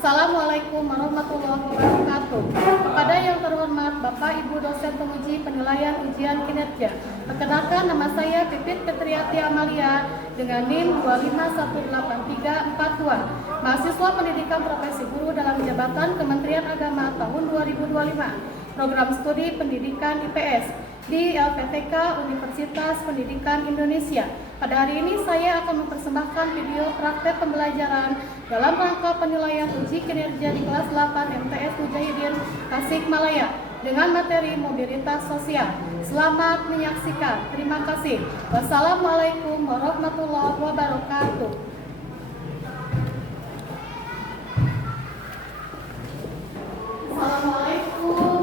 Assalamualaikum warahmatullahi wabarakatuh. Kepada yang terhormat Bapak Ibu dosen penguji penilaian ujian kinerja, perkenalkan nama saya Pipit Petriati Amalia dengan NIM 2518342, mahasiswa pendidikan profesi guru dalam jabatan Kementerian Agama tahun 2025, program studi pendidikan IPS di LPTK Universitas Pendidikan Indonesia. Pada hari ini saya akan mempersembahkan video praktek pembelajaran dalam rangka penilaian uji kinerja di kelas 8 MTS Mujahidin Tasikmalaya dengan materi mobilitas sosial. Selamat menyaksikan. Terima kasih. Wassalamualaikum warahmatullahi wabarakatuh. Assalamualaikum.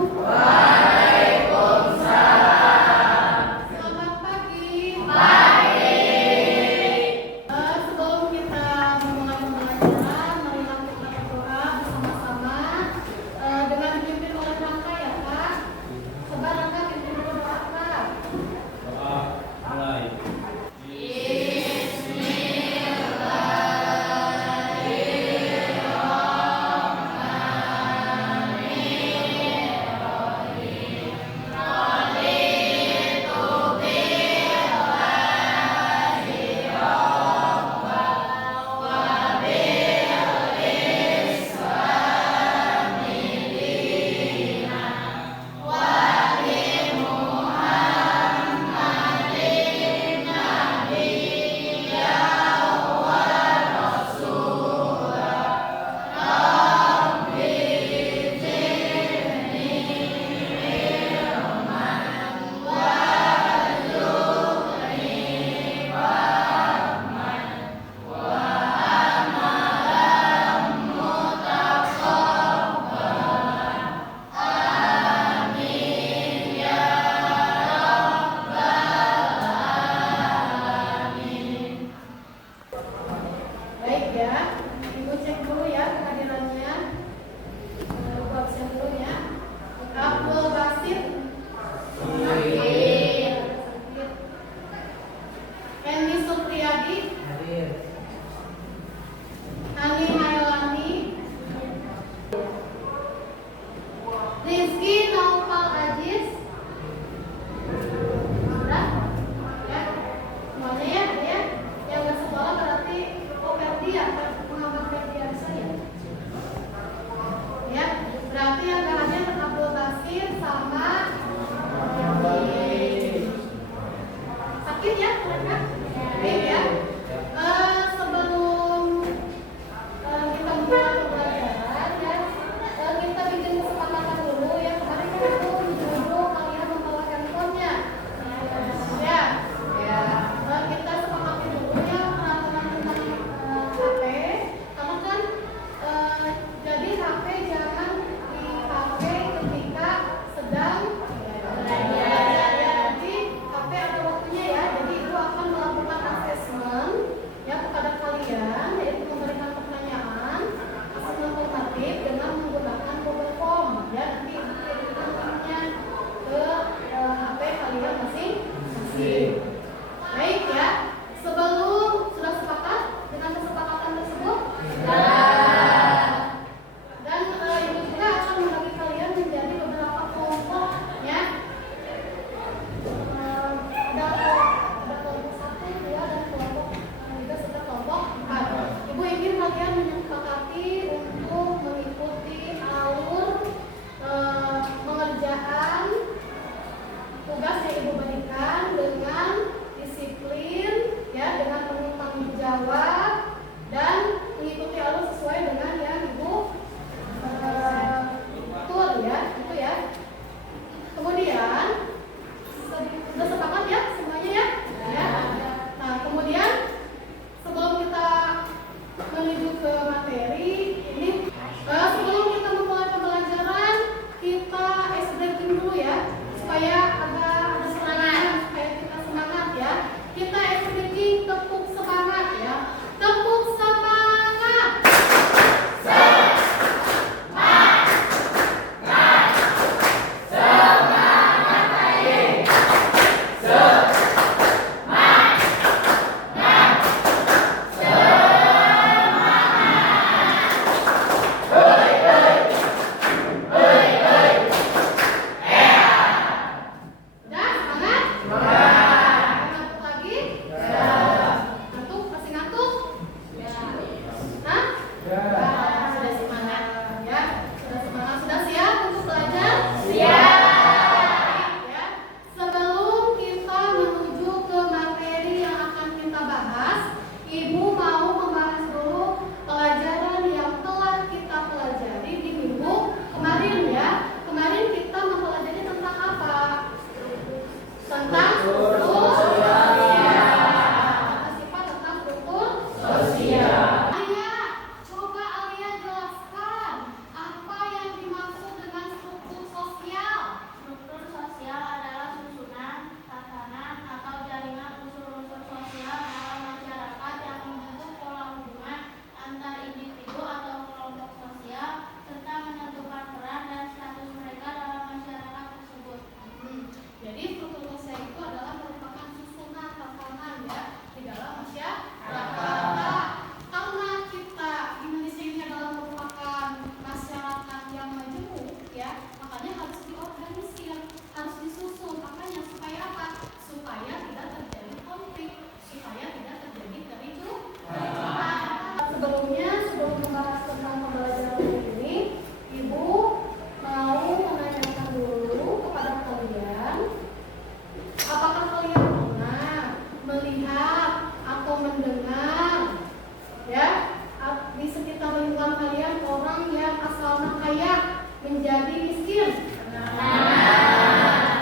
menjadi miskin?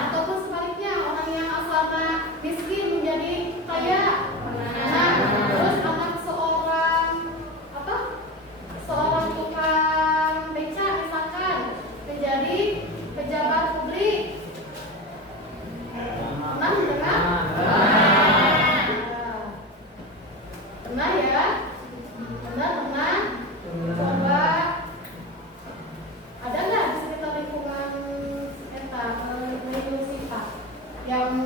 Ataupun sebaliknya, orang yang asalnya miskin menjadi kaya? Terus anak seorang tukang beca misalkan menjadi pejabat publik? Pernah mendengar? Pernah ya? Pernah? Coba ada nggak di sekitar lingkungan lingkungan sifat yang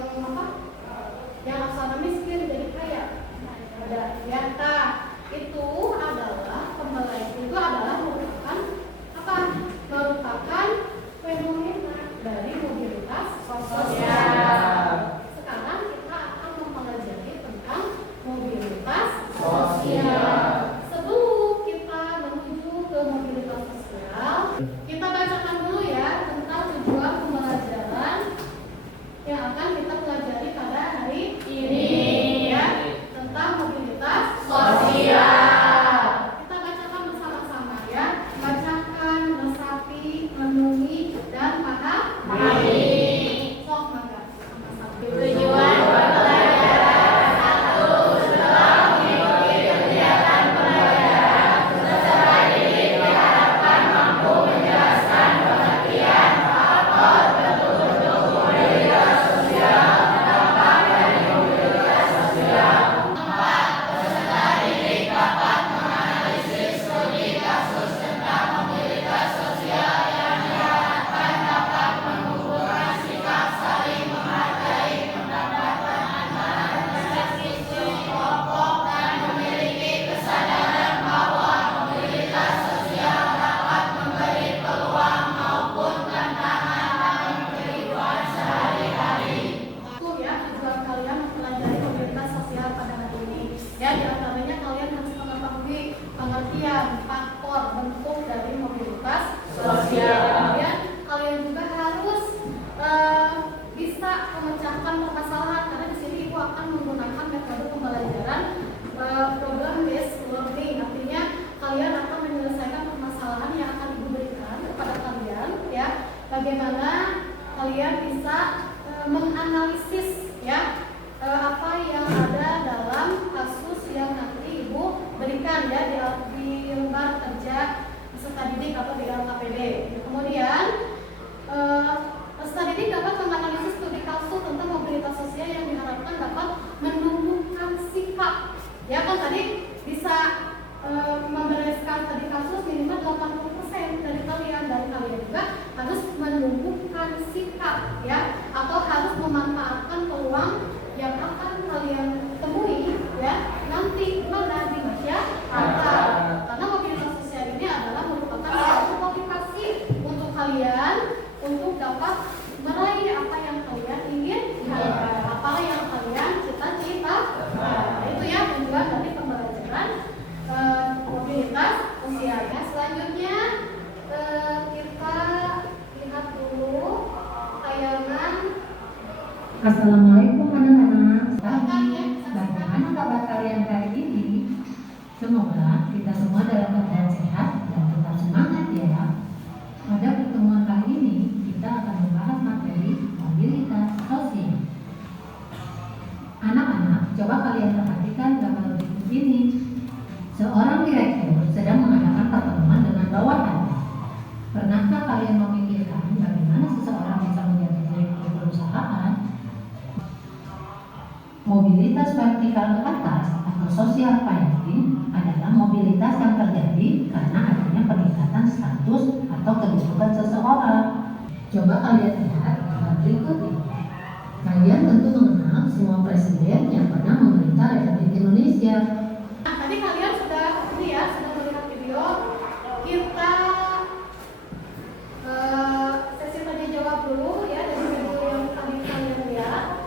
yang asalnya miskin jadi kaya? Ada ya? Itu adalah merupakan fenomena dari mobilitas sosial. Sekarang kita akan mempelajari tentang mobilitas sosial. Sebelum kita menuju ke mobilitas sosial, kita bacakan dulu ya tentang tujuan pembelajaran yang akan kita pelajari pada hari ini ya, tentang mobilitas sosial. Kita bacakan bersama-sama ya. Bacakan, resapi, renungi, dan pahami. Sok maka sama-sama. Tujuan pembelajaran 1. Setelah mengikuti kegiatan pembelajaran, peserta didik diharapkan mampu menjelaskan pengertian atau bentuk-bentuk mobilitas sosial, dampak dari mobilitas sosial. 4. Peserta didik dapat menganalisis studi kasus tentang mobilitas sosial yang diharapkan dapat mengumpulkan sikap saling menghargai, pendapatan antara institusi kelompok, dan memiliki kesadaran bahwa mobilitas sosial dapat memberi peluang maupun tantangan dalam kehidupan sehari-hari. Itu ya tujuan kalian mempelajari mobilitas sosial pada hari ini. Ya, di antaranya kalian harus mengetahui pengertian, faktor, bentuk dari mobilitas sosial. Kemudian kalian juga harus bisa memecahkan permasalahan, karena di sini ibu akan menggunakan metode pembelajaran problem based learning. Artinya kalian akan menyelesaikan permasalahan yang akan ibu berikan kepada kalian ya. Bagaimana kalian bisa menganalisis ya apa yang ada dalam kasus yang nanti ibu berikan ya di lembar kerja peserta didik atau di LKPD. Kemudian peserta didik dapat menganalisis studi kasus tentang mobilitas sosial yang diharapkan dapat menumbuhkan sikap. Ya kan tadi bisa membereskan tadi kasus minimal 80% dari kalian juga harus menumbuhkan sikap ya, atau harus memanfaatkan peluang yang akan kalian temui ya nanti di masyarakat. Karena mobilitas sosial ini adalah merupakan suatu motivasi untuk kalian untuk dapat meraih apa yang kalian inginkan, apa yang kalian cita-cita. Itu ya tujuan dari pembelajaran mobilitas sosial. Selanjutnya kita lihat dulu tayangan. Assalamualaikum anak-anak. Bagaimana kabar kalian hari ini? Semoga kita semua dalam keadaan sehat dan tetap semangat ya. Pada pertemuan kali ini kita akan membahas materi mobilitas sosial. Anak-anak, coba kalian perhatikan gambar berikut ini. Seorang direktur sedang mengadakan pertemuan dengan bawahannya. Pernahkah kalian memikirkan bagaimana seseorang bisa menjadi direktur perusahaan? Mobilitas vertikal ke atas atau social piloting adalah mobilitas yang terjadi karena adanya peningkatan status atau kedudukan seseorang. Coba kalian lihat gambar berikut ini. Kalian tentu mengenal semua presiden yang pernah memerintah Republik Indonesia. Tadi kalian sudah sudah melihat video. Kita sesi tanya jawab dulu ya dari video yang tadi kalian lihat.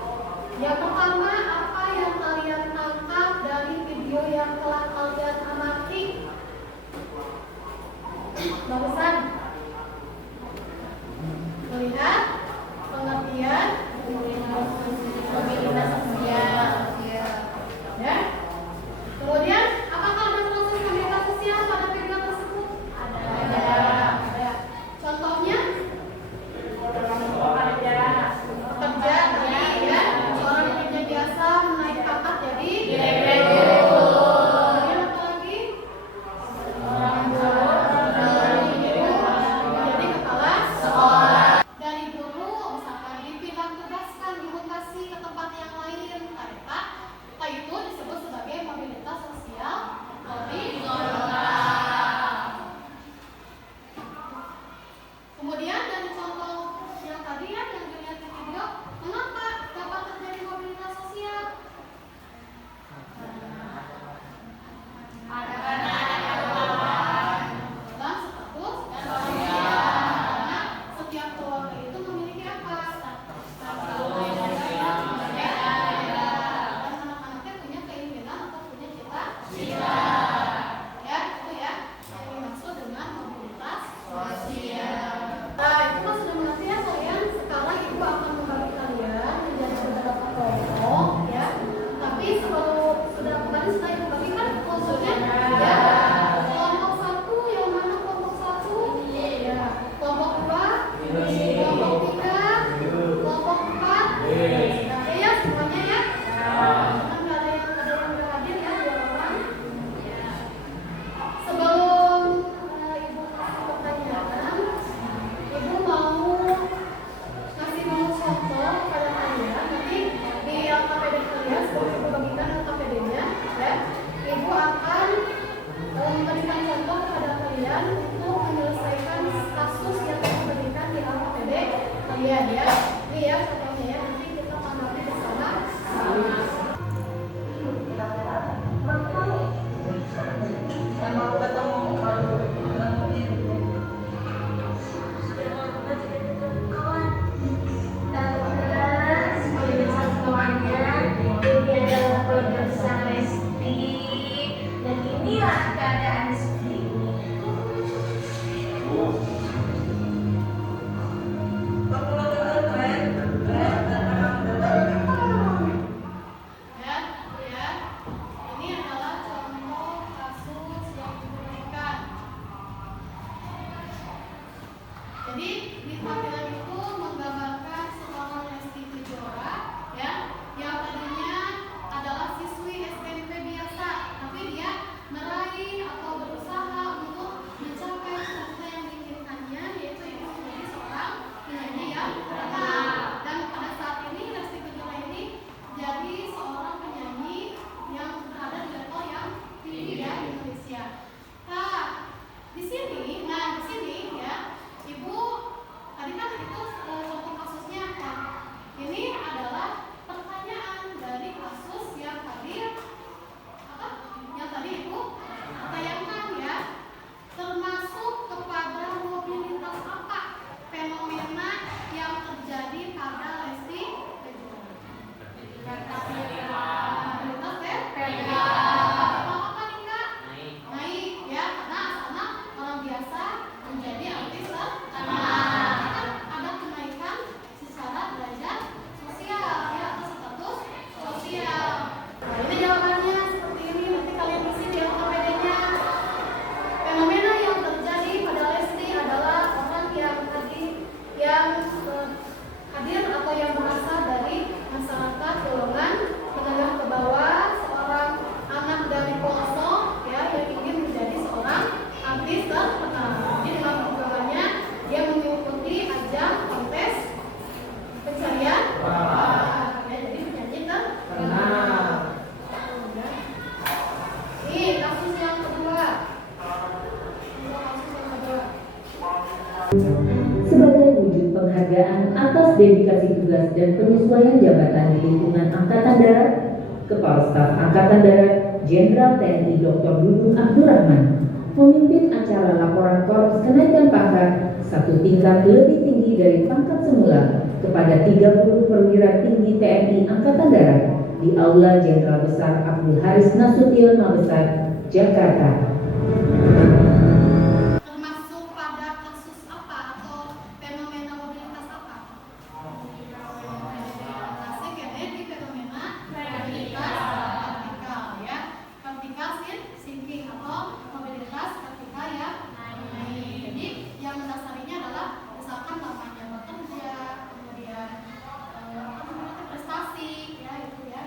Yang pertama, apa yang kalian tangkap dari video yang telah kalian amati barusan? Melihat pengertian mobilitas sosial ya. Kemudian apakah ada proses mobilitas sosial pada video tersebut? Ada. Contohnya Jadi di tampilan itu menggambarkan seorang Lesti Kejora ya, yang tadinya adalah siswi SMP biasa, tapi dia meraih atau berusaha untuk mencapai cita-cita yang diinginkannya, yaitu ingin menjadi seorang penyanyi yang terkenal. Dan pada saat ini Lesti Kejora ini jadi seorang penyanyi yang berada di level yang tinggi ya di Indonesia. Di sini ya, Ibu tadi kan itu contoh kasusnya kan. Ini adalah pertanyaan dari kasus yang tadi Ibu tayangkan ya, termasuk kepada mobilitas apa fenomena yang terjadi pada Lesti Kejora. Mobilitas ya? Apa nih Kak? Naik ya, karena asalnya orang biasa menjadi artis terkenal. Kan ada kenaikan secara derajat sosial ya, atau status sosial. Nah, ini jawabannya seperti ini, nanti kalian isi di LKPD-nya. Fenomena yang terjadi pada Lesti adalah orang yang hadir atau yang berasal dari masyarakat golongan menengah ke bawah, seorang anak dari pelosok ya, yang ingin menjadi seorang artis terkenal. Jadi dalam perjuangannya dia mengikuti ajang kontes pencarian bakat ya, jadi penyanyi terkenal. Ini kasus yang kedua. Sebagai wujud penghargaan atas dedikasi tugas dan penyesuaian jabatan di lingkungan Angkatan Darat, Kepala Staf Angkatan Darat Jenderal TNI Dr. Dudung Abdurrahman memimpin acara laporan korps kenaikan pangkat satu tingkat lebih tinggi dari pangkat semula kepada 30 perwira tinggi TNI Angkatan Darat di Aula Jenderal Besar Abdul Haris Nasution Mabesar, Jakarta. Termasuk pada kasus apa atau fenomena mobilitas apa? Asik ya, di fenomena mobilitas vertikal ya, vertikal sinking atau mobilitas vertikal ya naik. Jadi yang mendasarinya adalah misalkan lamanya bekerja, kemudian prestasi ya, itu ya.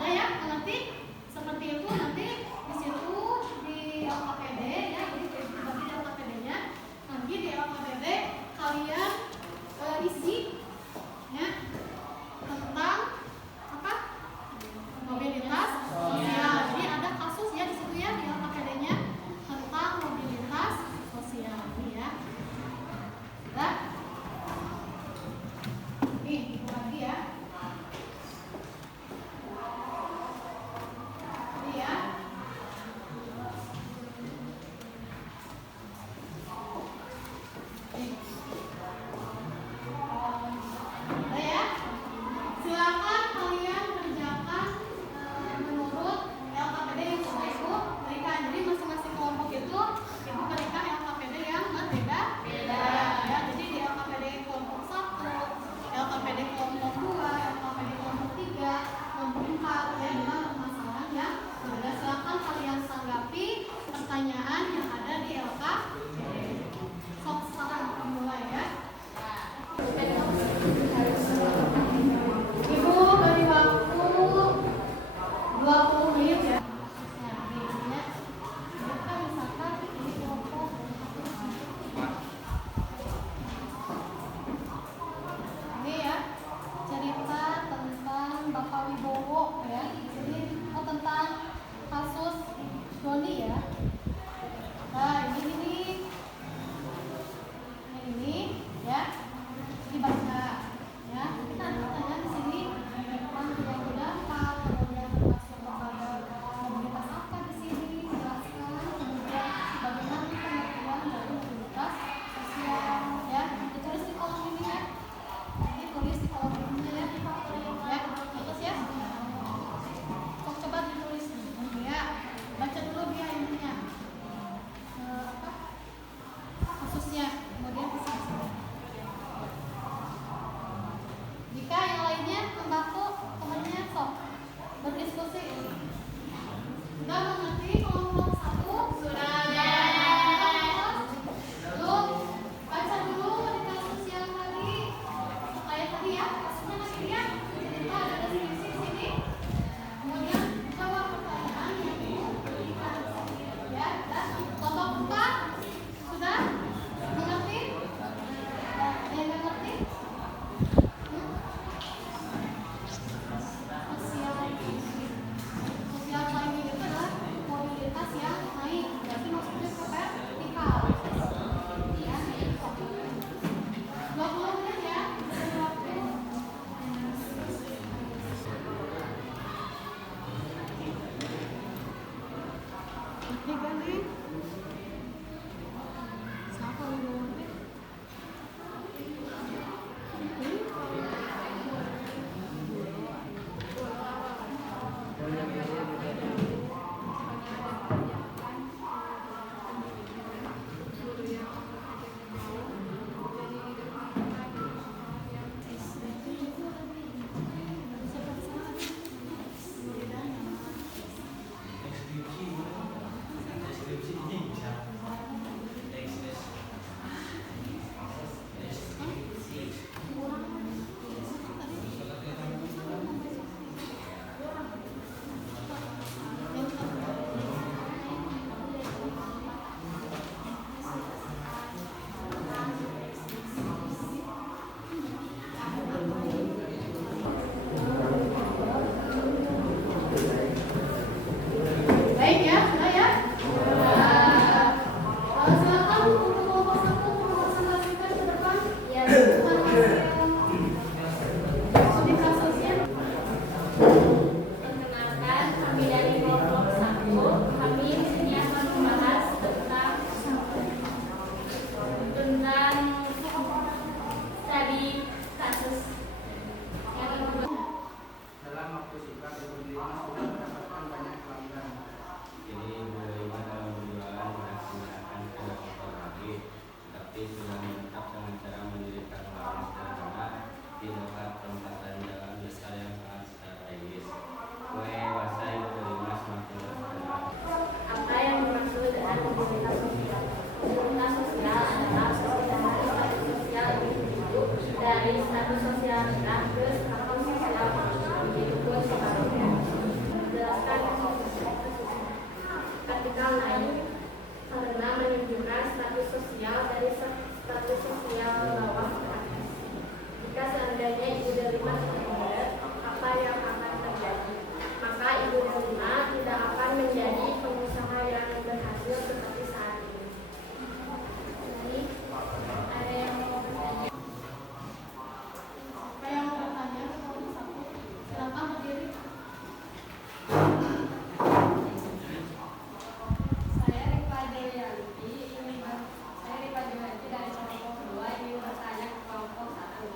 Nah ya, nanti seperti itu, nanti di situ di LKPD ya, ini berarti di LKPD-nya. Nanti di LKPD kalian isi ya tentang apa? Mobilitas sosial. Jadi ada kasus ya di situ ya di LKPD-nya tentang mobilitas sosial ini ya. Sudah? Nih, lagi ya. Ini ya. Gani. Siapa lu? Baik ya, sudah ya. Silakan untuk kelompok satu mempresentasikan ke depan. Ya. Komunikasi sosial. Perkenalkan, kami dari kelompok 1. Kami di sini akan membahas tentang studi kasus yang Dalam waktu singkat, Ibu Lima sudah mendapatkan banyak pelanggan. Ini menerima dalam penjualan melaksanakan ke motor lagi, tetapi sudah menetap dengan cara mendirikan warung sederhana di lokal perempatan jalan besar yang sangat strategis. Kue bahasa Ibu Lima semakin berkembang. apa yang dimaksud dengan mobilitas sosial. Mobilitas sosial adalah perpindahan status sosial individu dari status sosial rendah ke status sosial individu sebaliknya. Menjelaskan ketika lain karena menunjukkan status sosial dari status sosial bawah ke atas. Jika seandainya Ibu Delima tidak, apa yang akan terjadi? Maka Ibu Delima tidak akan menjadi pengusaha yang berhasil seperti saat ini. Jadi, ada yang mau bertanya? Apa yang mau bertanya ke kelompok satu? Silakan berdiri. Saya Rifa Julianti dari kelompok 2 ingin bertanya ke kelompok 1.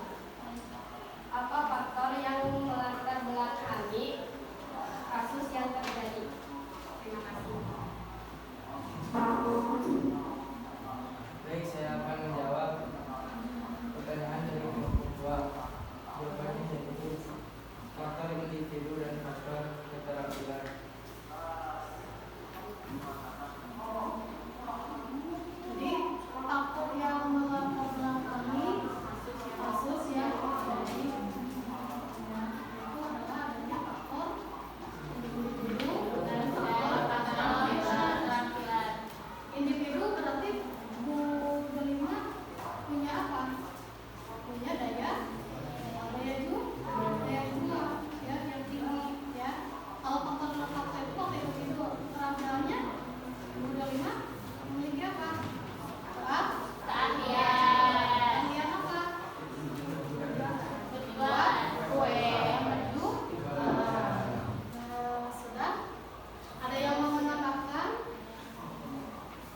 Apa faktor yang melatar belakangi kasus yang terjadi? Terima kasih. Baik, saya akan menjawab pertanyaan dari kelompok 2. Jawabannya yaitu faktor individu dan faktor keterampilan. Jadi faktor yang melatar belakangi kasus yang terjadi itu adalah adanya faktor individu dan faktor keterampilan. Individu berarti Bu Delima punya apa? Punya daya jual ya yang tinggi ya. Kalau faktor faktor itu individu keterampilannya Bu Delima memiliki apa? Keahlian apa? Buat kue baju. Sudah. Ada yang mau menambahkan?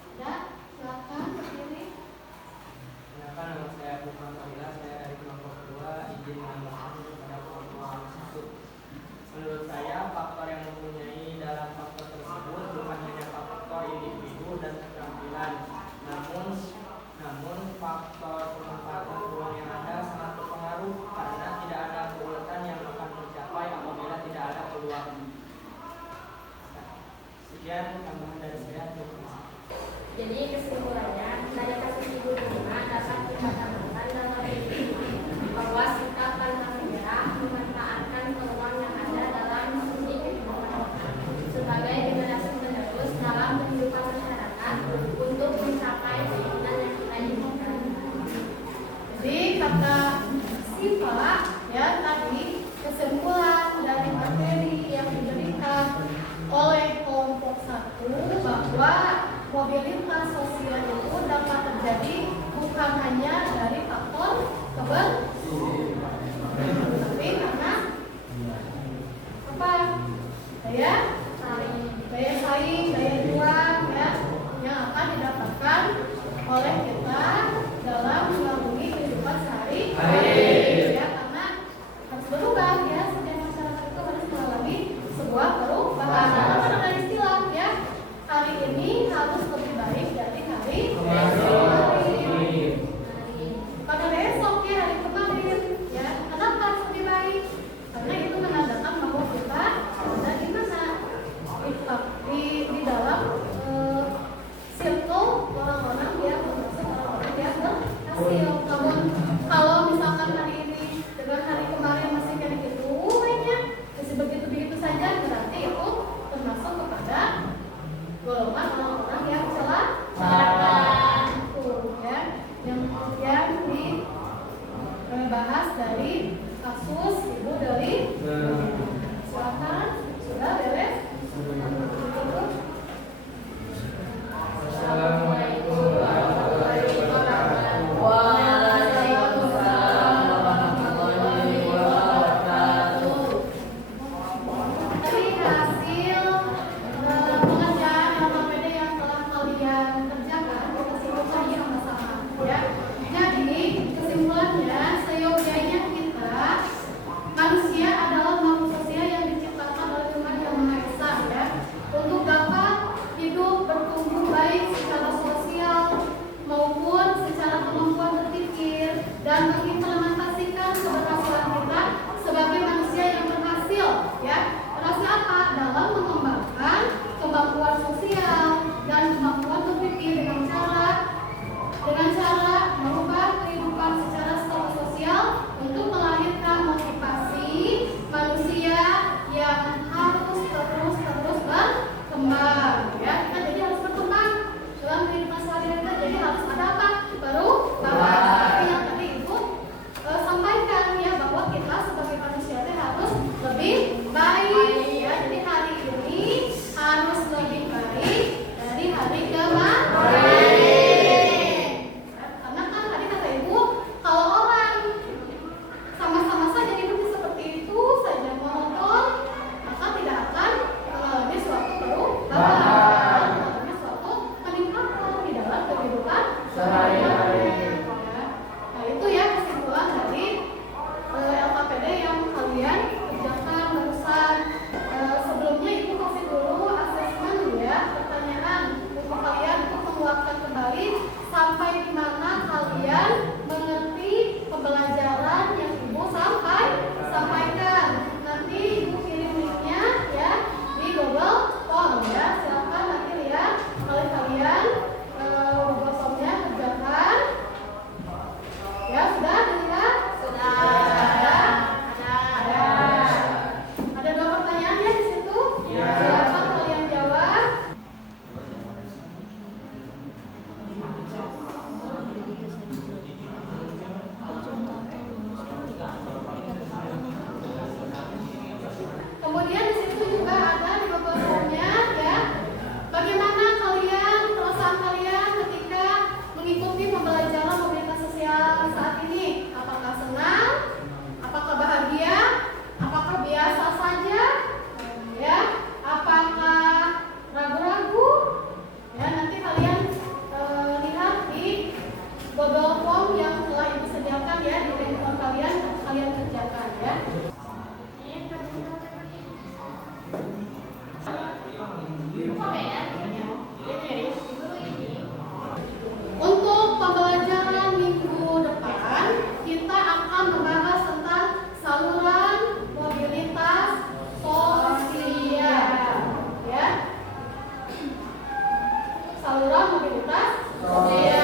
Tidak. Silakan berdiri. Kenapa nama saya Bukan Fadila, saya dari kelompok 2, izin menambahkan kepada kelompok 1. Menurut saya, faktor yang mempunyai dalam faktor tersebut bukan hanya faktor individu dan keterampilan, namun faktor pemanfaatan ruang yang ada sangat berpengaruh karena tidak ada keuletan yang akan tercapai apabila tidak ada peluang. Sekian tambahan dari saya. Terima kasih. Jadi kesimpulannya, dari kasus Ibu Delima dapat kita tambahkan dalam ini bahwa sikap pantang menyerah memanfaatkan peluang yang ada dalam studi kehidupan sebagai generasi penerus dalam kehidupan masyarakat untuk mencapai keinginan yang kita inginkan. Jadi kata Siva ya tadi kesimpulan dari materi yang diberikan oleh kelompok 1 bahwa mobilitas sosial itu dapat terjadi bukan hanya dari faktor tapi karena apa? Daya saing, daya juang, dari kasus Ibu Deli. Silakan, sudah beres? Assalamualaikum warahmatullahi wabarakatuh. Waalaikumsalam warahmatullahi wabarakatuh. Dari hasil pengerjaan LKPD yang telah kalian kerjakan, kita simpulkan ya sama-sama ya. Jadi kesimpulannya, seyogyanya kita manusia adalah makhluk sosial yang diciptakan oleh Tuhan Yang Maha Esa ya, untuk dapat hidup bertumbuh baik secara sosial maupun secara kemampuan berpikir dan mengimplementasikan keberhasilan kita sebagai manusia yang berhasil ya. Berhasil apa? Dalam mengembangkan kemampuan sosial dan kemampuan berpikir dengan cara merubah kehidupan secara status sosial untuk melahirkan motivasi manusia yang harus terus berkembang ya. Kita jadi harus berkembang dalam kehidupan sehari-hari kita, jadi harus ada apa? Perubahan. Yang tadi Ibu sampaikan ya, bahwa kita sebagai manusia harus lebih baik ya. Jadi hari ini harus lebih baik dari hari kemarin. Karena kan tadi kata Ibu, kalau orang sama-sama saja hidupnya seperti itu saja monoton, maka tidak akan mengalami suatu perubahan, mengalami suatu peningkatan di dalam kehidupan sehari-hari. Ya. Nah itu ya kesimpulan dari LKPD yang kalian kerjakan barusan. Sebelumnya Ibu kasih dulu asesmen ya, pertanyaan untuk kalian untuk menguatkan kembali sampai di mana kalian mengerti pembelajaran yang Ibu sampaikan. Nanti Ibu kirim linknya ya di Google Form ya. Silakan nanti lihat kalian Google Formnya kerjakan. Ya sudah dilihat? Sudah. Ada. Ada 2 pertanyaan ya di situ. Ya. Silakan kalian jawab. Kemudian di situ juga ada di Google Form-nya ya. Bagaimana perasaan kalian ketika mengikuti pembelajaran mobilitas sosial saat ini? Apakah senang? Apakah bahagia? Apakah biasa saja? Ya, apakah ragu-ragu? Ya, nanti kalian lihat di Google Form yang telah Ibu sediakan ya di handphone kalian kerjakan ya. Untuk pembelajaran minggu depan, kita akan membahas tentang saluran mobilitas sosial. Ya. Saluran mobilitas sosial.